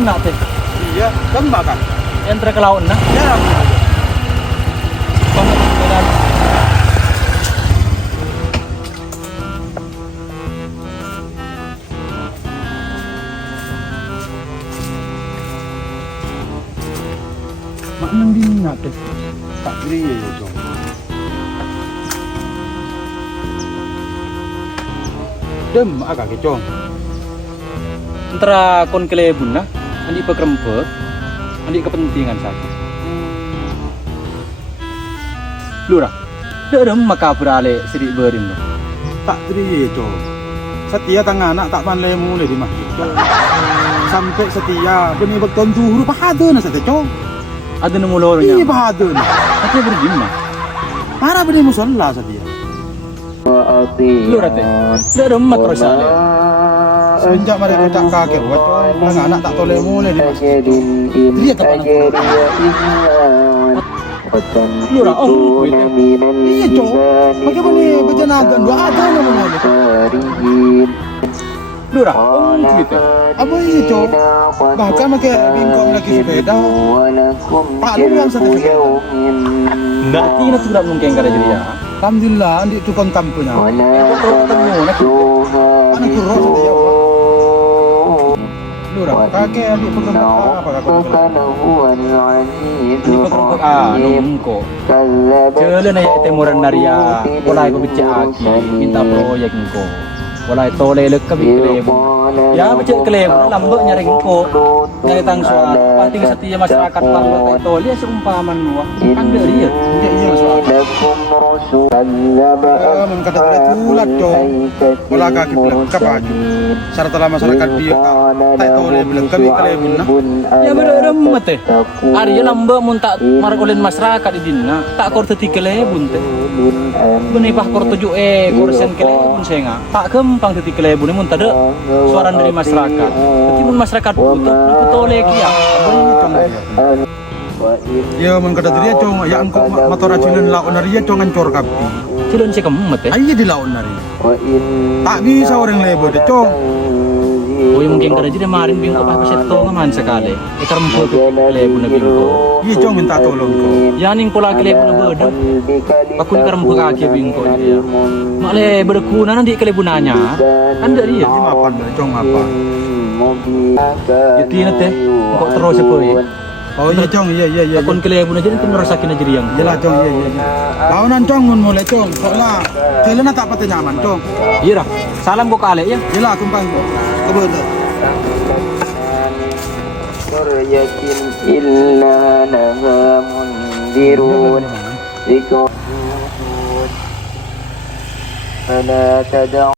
nak teh. Iya, kan makan. Yang ke laut nah. Ya. Mak nending nak teh. Tak kiri ya, Jong. Dem agak kecong. Antara kon kelebun nah, andi pekrempek, andi kepentingan saja. Lurah, derem maka berale sidik berim loh. Tak kiri ya, Jong. Setia tangan anak tak pandai mulai di masjid, Jong. Sampai setia benih bekton zuhur pahadeun sa teh, Jong. Ada nemu lornya. Iya pahadeun. Tapi berjimah. Para benih musalla setia. Lurah teh, derem mak rosale. Semenjak mereka tak kaget, Jong. Tangan anak tak toleh mulai di masjid. Lihat tak Lurah, oh, iya, Jong. Bagaimana berjanaga dua ada namanya. Lurah, oh, gitu. Apa iya, Jong? Bahkan pakai bingkong lagi sepeda. Pak lu yang satu sepeda. Nggak tina sudah mungkin kada jadi ya. Alhamdulillah, andi tukang kampungnya. Ketemu nak. Anak kurang satu ya. Lurah, kakek andi pegang apa kakak? Ini pekerjaan nungko. Jalan aja temuran naria. Mulai berbicara aki, minta proyek nungko. Mulai tole lekap iklebu. Ya baca iklebu, lambak nyari nungko. Nyari tangsuan. Penting setia masyarakat parlo tole ya seumpaman luah. Anda dia, iya masyarakat. Kata tulat, Jong. Pola kaki lekap aja. Syarat dalam masyarakat dia tak tole lekap iklebu nah. Ya beremet teh. Arya lambak mun tak margolin masyarakat di dina. Tak kor teti kelebun teh. Benipah kor 7 ekor sen kelebun senga. Tak gampang teti kelebun mun tade suara dari masyarakat. Tapi mun masyarakat butuh tole kia. Ya mun kata dia, Jong, ya engkau motor acunan laon naria, Jong, ngancor kabdi. Cilon si kemet teh. Ayo di laon nari. Tak bisa orang lebo deh, Jong. Oh mungkin kada jadi marin bingko pa paseto ngaman sekali. Ikar mpo kelebun na bingko. Iya, Jong, minta tolong kau. Yaning pola kelebun na beda. Aku ikar mpo kaki bingko dia. Makle berkuna nanti kelebunanya. Anda dia. Ini mapan dari, Jong, mapan. Itu ingat teh. Kok terus apa ya? Oh iya, Jong, iya. Akun kelebun aja nanti merasakin aja yang. Jelas, Jong, iya. Launan, Jong, mun mulai, Jong. Soalnya jalan tak pati nyaman, Jong. Iya dah. Salam kok kali ya. Jelas, kumpang. Kebetulan. Suryatin illa laha mundirun Fala tad'u